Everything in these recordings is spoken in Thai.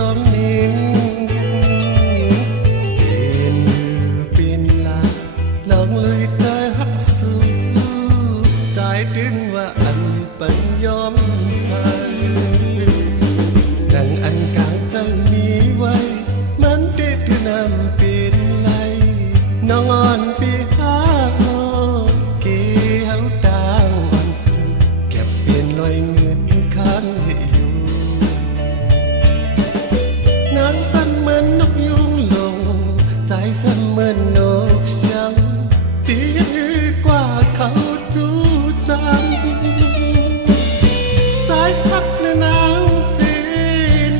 จอมนินเป็นละลองลุยใจฮักสู้ใจดิ้นว่าอันปัญยอมไปดังอันกลางใจมีไว้มันติดนำเป็นไรน้องอ่อนปีหาโอเกี่ยวดังอ่อนสึกเก็บเปลี่ยนลอยเงินค้างให้อยู่นางสั่นเหมือนนกยุงลงใจสั่นเหมือนนกเช้าตีกว่าเขาจูจังใจพักในนางสี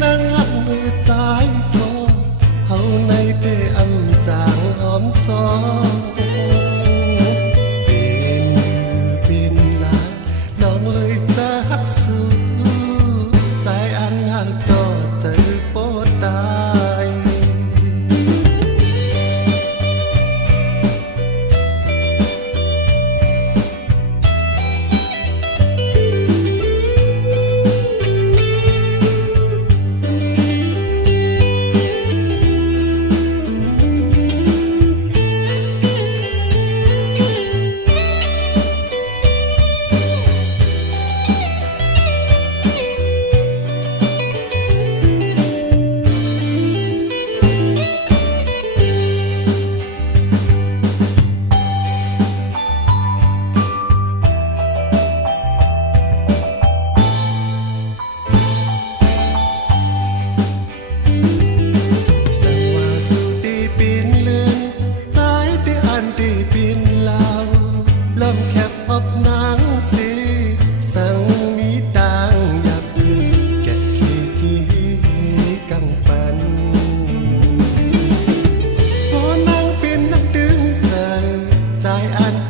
นางหักมือใจก็เฮาในเดอำจางหอมซองเป็นลาน้องเลยจะหักสู้ใจอันหักดอกใจโปรดตาย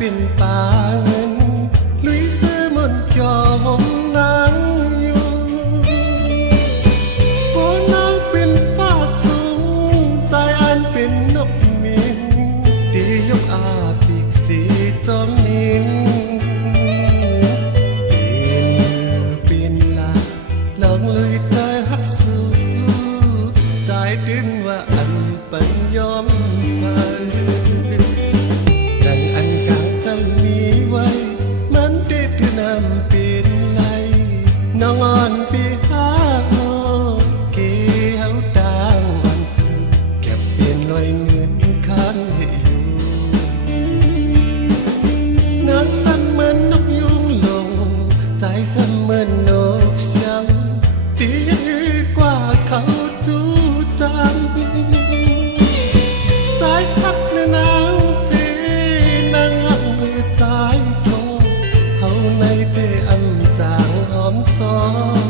เป็นป่าเงินลุยเสื้อมนยอมนางอยู่โอ้นางเป็นฟ้าสูงใจอันเป็นนกมินดียกอาปีกสีจอมนินเป็นลาลองลุยใจฮักสู้ใจดิ้นว่าอันปัญยอมไปเป็นไรน้องอ่อนปีหาโอเกี่ยวดังอ่อนสึกเก็บเปลี่ยนลอยเงินค้างให้อยู่นางสั่นเหมือนนกยุงลงใจสั่นเหมือนนกเช้าตีกว่าเขาจูจังใจพักในนางสีนางหักมือใจก็เฮาในเดอำจางหอมซอง